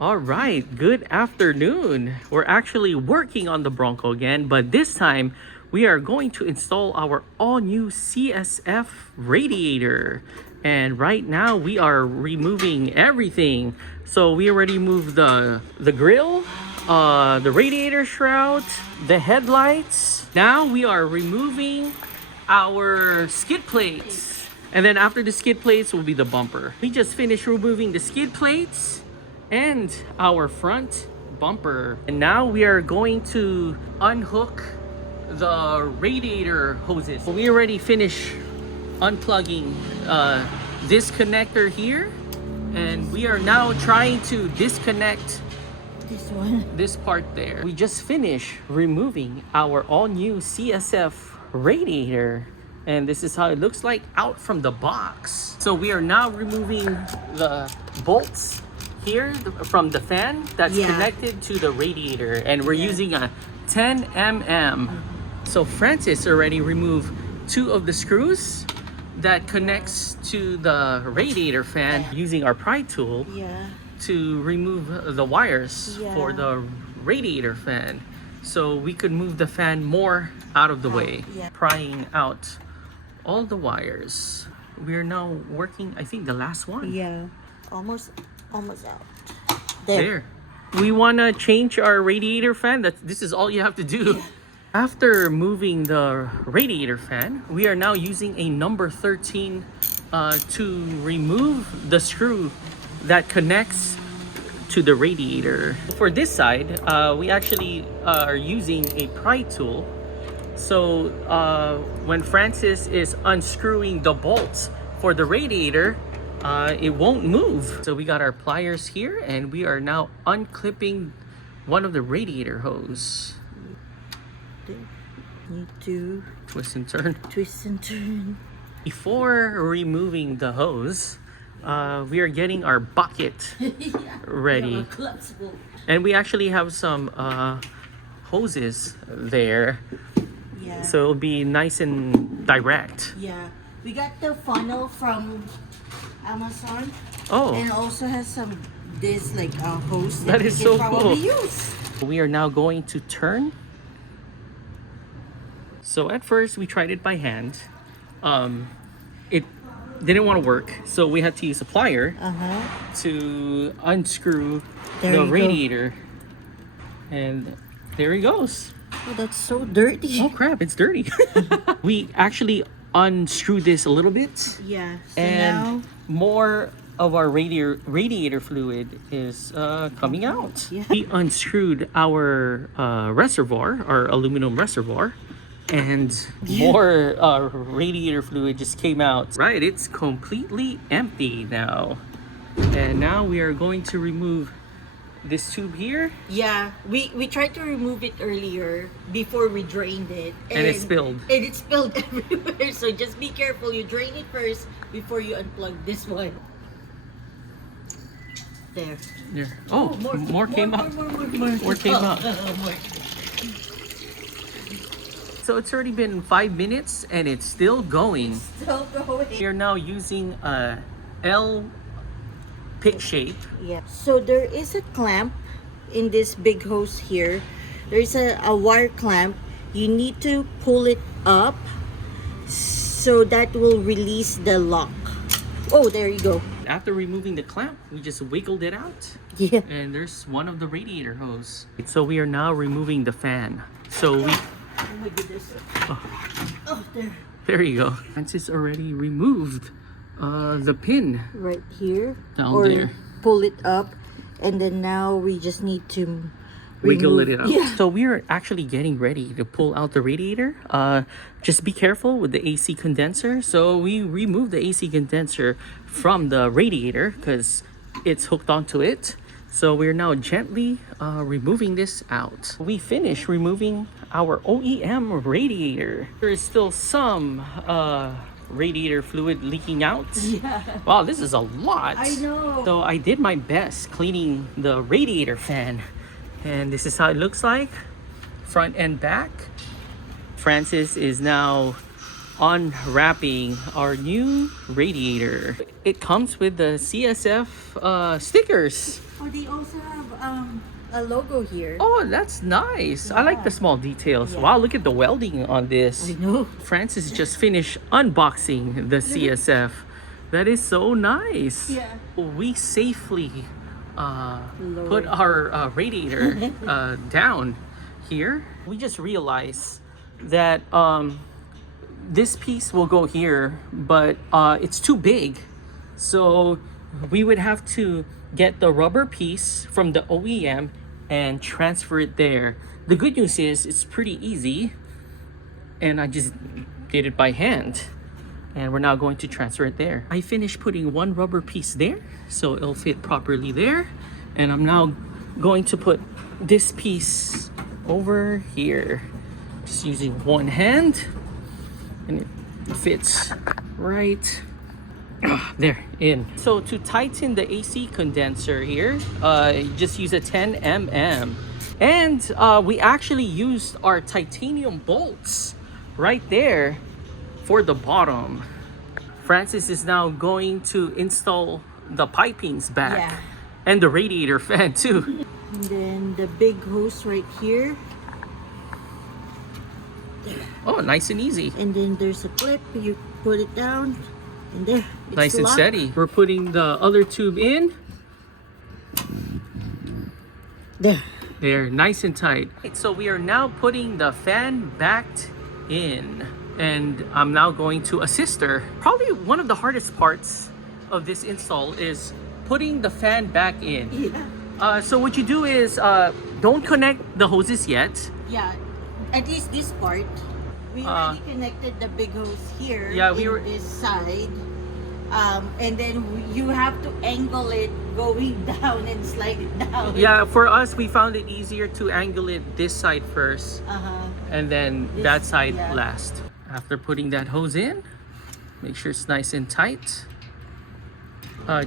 All right, good afternoon. We're actually working on the Bronco again, but this time we are going to install our all-new CSF radiator. And right now we are removing everything. So we already moved the grill, the radiator shroud, the headlights. Now we are removing our skid plates. And then after the skid plates will be the bumper. We just finished removing the skid plates and our front bumper. And now we are going to unhook the radiator hoses. We already finished unplugging this connector here, and we are now trying to disconnect this part there. We just finished removing our all-new CSF radiator, and this is how it looks like out from the box. So we are now removing the bolts here from the fan that's connected to the radiator, and we're using a 10 mm. So Francis already removed 2 of the screws that connects to the radiator fan using our pry tool to remove the wires for the radiator fan, so we could move the fan more out of the way, prying out all the wires. We are now working, I think, the last one. Almost out. There. We want to change our radiator fan. This is all you have to do. After moving the radiator fan, we are now using a number 13 to remove the screw that connects to the radiator. For this side, we actually are using a pry tool. So when Francis is unscrewing the bolts for the radiator, it won't move. So we got our pliers here, and we are now unclipping one of the radiator hose. Need to twist and turn. Before removing the hose, we are getting our bucket ready. And we actually have some hoses there. So it'll be nice and direct. We got the funnel from Amazon. And it also has some hose that is so cool. Use. We are now going to turn. So at first we tried it by hand. It didn't want to work, so we had to use a plier to unscrew the radiator. And there he goes. Oh, that's so dirty. Oh crap, it's dirty. We actually unscrewed this a little bit. So and now more of our radiator fluid is coming out. We unscrewed our reservoir, our aluminum reservoir, and more radiator fluid just came out. Right, it's completely empty now. And now we are going to remove this tube here. We tried to remove it earlier before we drained it, and it spilled. And it spilled everywhere. So just be careful. You drain it first before you unplug this one. There. Oh, more came out. More came out. So it's already been 5 minutes and it's still going. We are now using a L pick shape. So there is a clamp in this big hose here. There's a wire clamp. You need to pull it up so that will release the lock. Oh, there you go. After removing the clamp, we just wiggled it out. And there's one of the radiator hose. So we are now removing the fan. So we... Oh my goodness. Oh, there. There you go. Francis already removed the pin. Right here. Down there. Pull it up. And then now we just need to wiggle it out. So we are actually getting ready to pull out the radiator. Just be careful with the AC condenser. So we removed the AC condenser from the radiator because it's hooked onto it. So we're now gently removing this out. We finished removing our OEM radiator. There is still some radiator fluid leaking out. Wow, this is a lot. I know. So I did my best cleaning the radiator fan. And this is how it looks like, front and back. Francis is now unwrapping our new radiator. It comes with the CSF stickers. Oh, they also have a logo here. Oh, that's nice. I like the small details. Yeah. Wow, look at the welding on this. I know. Francis just finished unboxing the CSF. That is so nice. Yeah. We safely put our radiator down here. We just realized that this piece will go here, but it's too big. So we would have to get the rubber piece from the OEM and transfer it there. The good news is it's pretty easy, and I just did it by hand. And we're now going to transfer it there. I finished putting one rubber piece there, so it'll fit properly there. And I'm now going to put this piece over here. Just using one hand, and it fits right there in. So to tighten the AC condenser here, you just use a 10 mm. And we actually used our titanium bolts right there for the bottom. Francis is now going to install the pipings back. Yeah. And the radiator fan too. And then the big hose right here. Oh, nice and easy. And then there's a clip. You put it down. And there. It's Nice and locked. steady. We're putting the other tube in. There. There, nice and tight. So we are now putting the fan back in. And I'm now going to assist her. Probably one of the hardest parts of this install is putting the fan back in. Yeah. So what you do is don't connect the hoses yet. Yeah. At least this part. We already connected the big hose here. Yeah, we were this side. And then you have to angle it going down and slide it down. Yeah, for us, we found it easier to angle it this side first, and then that side last. After putting that hose in, make sure it's nice and tight.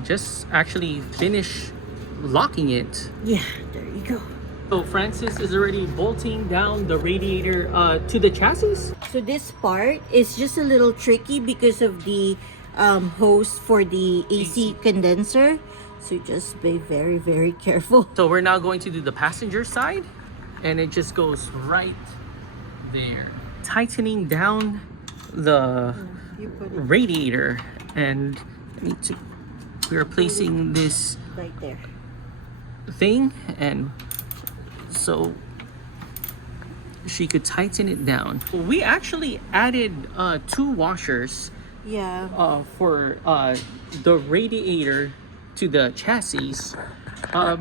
Just actually finish locking it. Yeah, there you go. So Francis is already bolting down the radiator to the chassis. So this part is just a little tricky because of the hose for the AC condenser. So just be very, very careful. So we're now going to do the passenger side, and it just goes right there. Tightening down the radiator, and we're placing this right there thing, and so she could tighten it down. We actually added 2 washers for the radiator to the chassis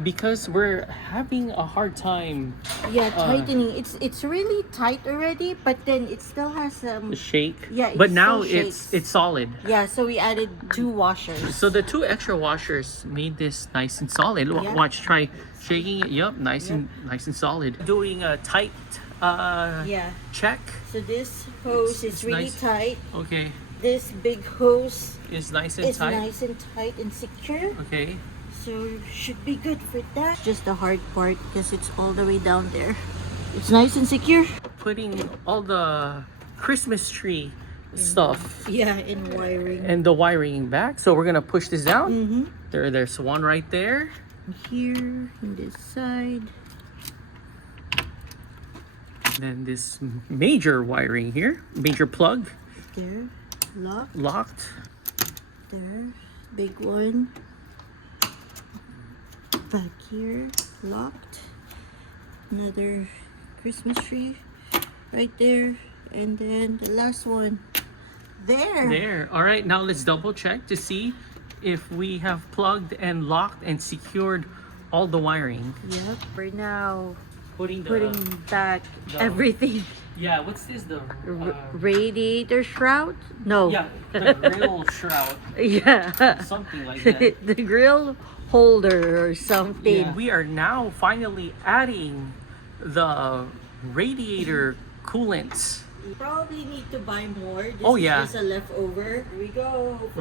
because we're having a hard time tightening. It's really tight already, but then it still has shake. Yeah, but it now still it's solid. Yeah, so we added 2 washers. So the 2 extra washers made this nice and solid. Watch, try shaking it. Yep, nice and solid. Doing a tight check. So this hose is really nice. tight. Okay. This big hose is nice and tight. Nice and tight and secure. Okay. So should be good for that. Just the hard part because it's all the way down there. It's nice and secure. Putting all the Christmas tree stuff. Yeah, and wiring. And the wiring back. So we're gonna push this down. There's one right there. Here, on this side. Then this major wiring here, major plug. There, locked. There, big one. Back here, locked. Another Christmas tree right there, and then the last one there. All right, now let's double check to see if we have plugged and locked and secured all the wiring. Yep, we're now putting back everything. Yeah, what's this? The radiator shroud? No. Yeah, the grill shroud. Yeah. Something like that. The grill holder or something. Yeah. We are now finally adding the radiator coolant. You probably need to buy more. This is just a leftover. Here we go. Hopefully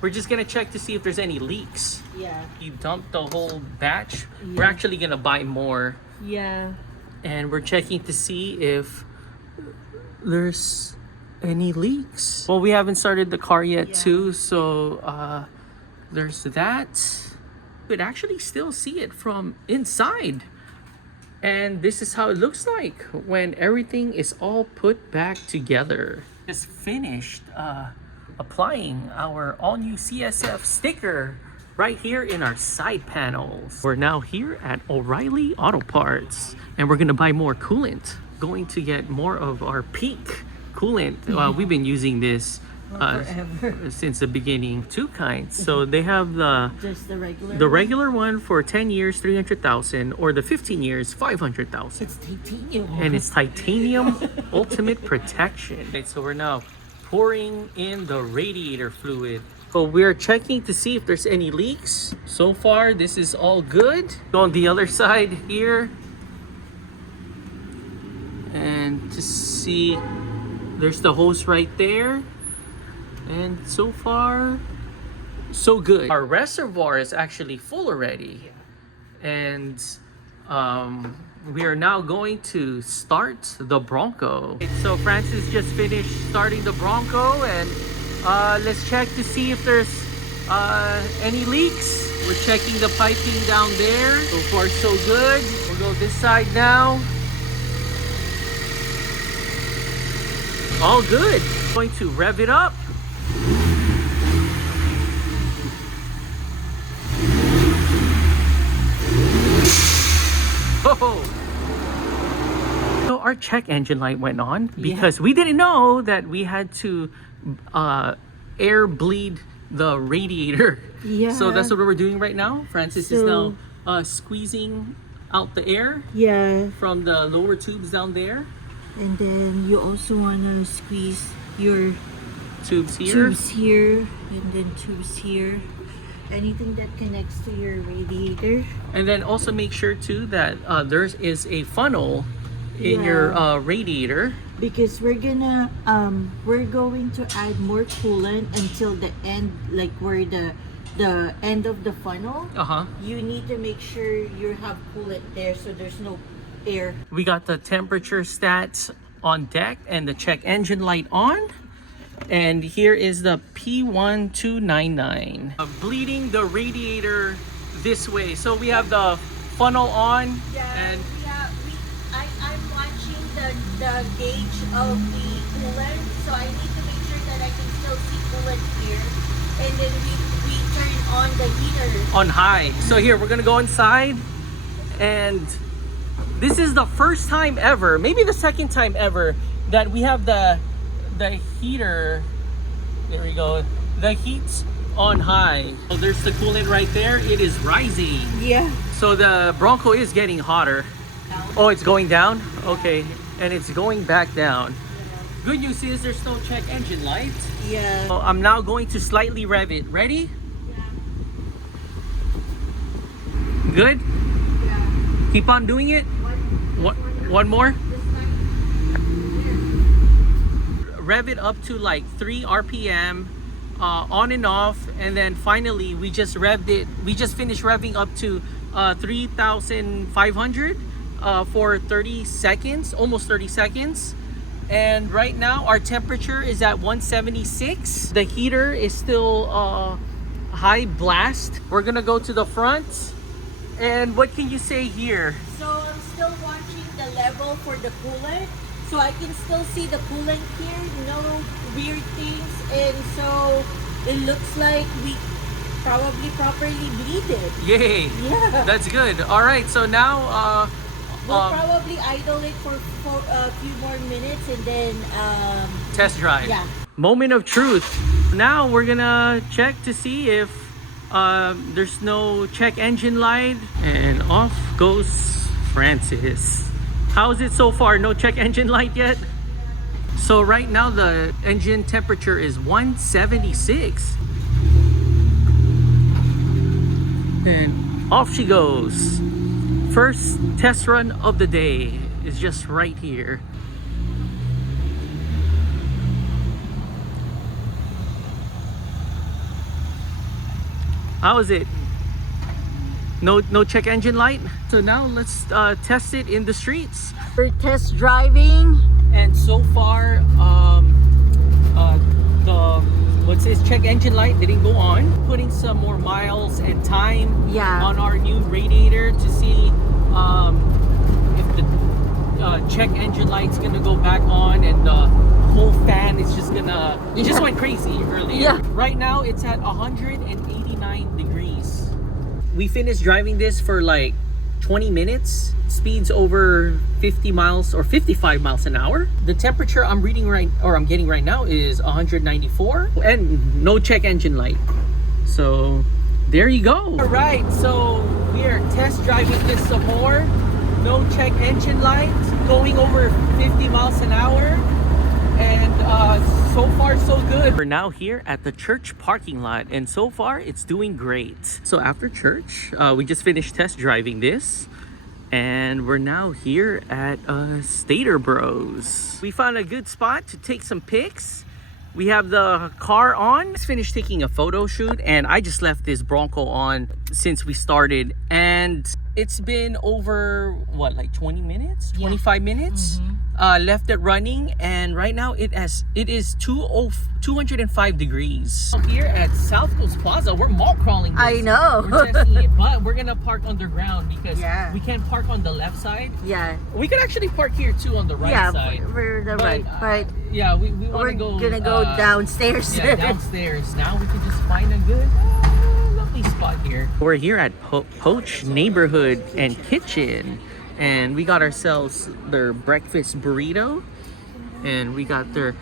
We're just gonna check to see if there's any leaks. Yeah. You dumped the whole batch. We're actually gonna buy more. Yeah. And we're checking to see if there's any leaks. Well, we haven't started the car yet too, so there's that. You could actually still see it from inside. And this is how it looks like when everything is all put back together. Just finished applying our all-new CSF sticker right here in our side panels. We're now here at O'Reilly Auto Parts, and we're gonna buy more coolant. Going to get more of our peak coolant. We've been using this since the beginning. Two kinds. So they have Just the regular one for 10 years, 300,000, or the 15 years, 500,000. It's titanium. And it's titanium ultimate protection. Okay, so we're now pouring in the radiator fluid. So we're checking to see if there's any leaks. So far, this is all good. On the other side here, and to see, there's the hose right there. And so far, so good. Our reservoir is actually full already. And we are now going to start the Bronco. So Francis just finished starting the Bronco, and let's check to see if there's any leaks. We're checking the piping down there. So far, so good. We'll go this side now. All good. Going to rev it up. Oh. So our check engine light went on because we didn't know that we had to air bleed the radiator. Yeah. So that's what we're doing right now. Francis is now squeezing out the air from the lower tubes down there. And then you also want to squeeze your tubes here. Tubes here, and then tubes here. Anything that connects to your radiator. And then also make sure too that there is a funnel in your radiator. Because we're going to add more coolant until the end, like where the end of the funnel. You need to make sure you have coolant there so there's no air. We got the temperature stats on deck and the check engine light on. And here is the P1299. Bleeding the radiator this way. So we have the funnel on. And I'm watching the gauge of the coolant. So I need to make sure that I can still see coolant here. And then we turn on the heater. On high. So here, we're going to go inside. And this is the first time ever, maybe the second time ever, that we have the heater. There we go. The heat's on high. So there's the coolant right there. It is rising. Yeah. So the Bronco is getting hotter. Oh, it's going down? Okay. And it's going back down. Good news is there's no check engine light. Yeah. So I'm now going to slightly rev it. Ready? Yeah. Good? Yeah. Keep on doing it. One more. Rev it up to like 3 RPM, on and off, and then finally we just revved it. We just finished revving up to 3,500 for 30 seconds, almost 30 seconds. And right now our temperature is at 176. The heater is still high blast. We're gonna go to the front. And what can you say here? So I'm still watching the level for the coolant. So I can still see the coolant here, no weird things. And so it looks like we probably properly bleeded. Yay! Yeah. That's good. All right, so now we'll probably idle it for a few more minutes and then test drive. Yeah. Moment of truth. Now we're gonna check to see if there's no check engine light, and off goes Francis. How's it so far? No check engine light yet? So right now the engine temperature is 176. And off she goes. First test run of the day is just right here. How is it? No check engine light. So now let's test it in the streets. We're test driving, and so far what's this, check engine light didn't go on. Putting some more miles and time on our new radiator to see if the check engine light's gonna go back on, and the whole fan is just gonna, it just went crazy earlier. Right now it's at 189 degrees. We finished driving this for like 20 minutes. Speeds over 50 miles or 55 miles an hour. The temperature I'm getting right now is 194, and no check engine light. So there you go. All right, so we are test driving this some more. No check engine light, going over 50 miles an hour, and so far so good. We're now here at the church parking lot, and so far it's doing great. So after church, we just finished test driving this, and we're now here at Stater Bros. We found a good spot to take some pics. We have the car on. Just finished taking a photo shoot, and I just left this Bronco on since we started, and it's been over what, like 20 minutes, 25 minutes. Left it running, and right now it is 205 degrees. Here at South Coast Plaza, we're mall crawling this. I know. We're testing it, but we're gonna park underground because we can't park on the left side. We could actually park here too on the right side. We're the right, but we want to go. We're gonna go downstairs. Downstairs. Now we can just find a good lovely spot here. We're here at Poach Neighborhood and Kitchen, and we got ourselves their breakfast burrito, and we got their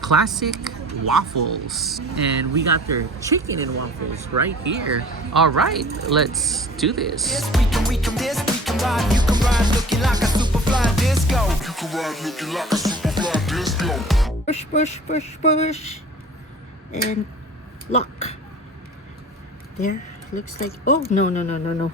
classic waffles, and we got their chicken and waffles right here. All right, let's do this. We can ride, you can ride looking like a super fly disco. You can ride looking like a super fly disco. Push, push, push, push, and lock. There, looks like, oh, no.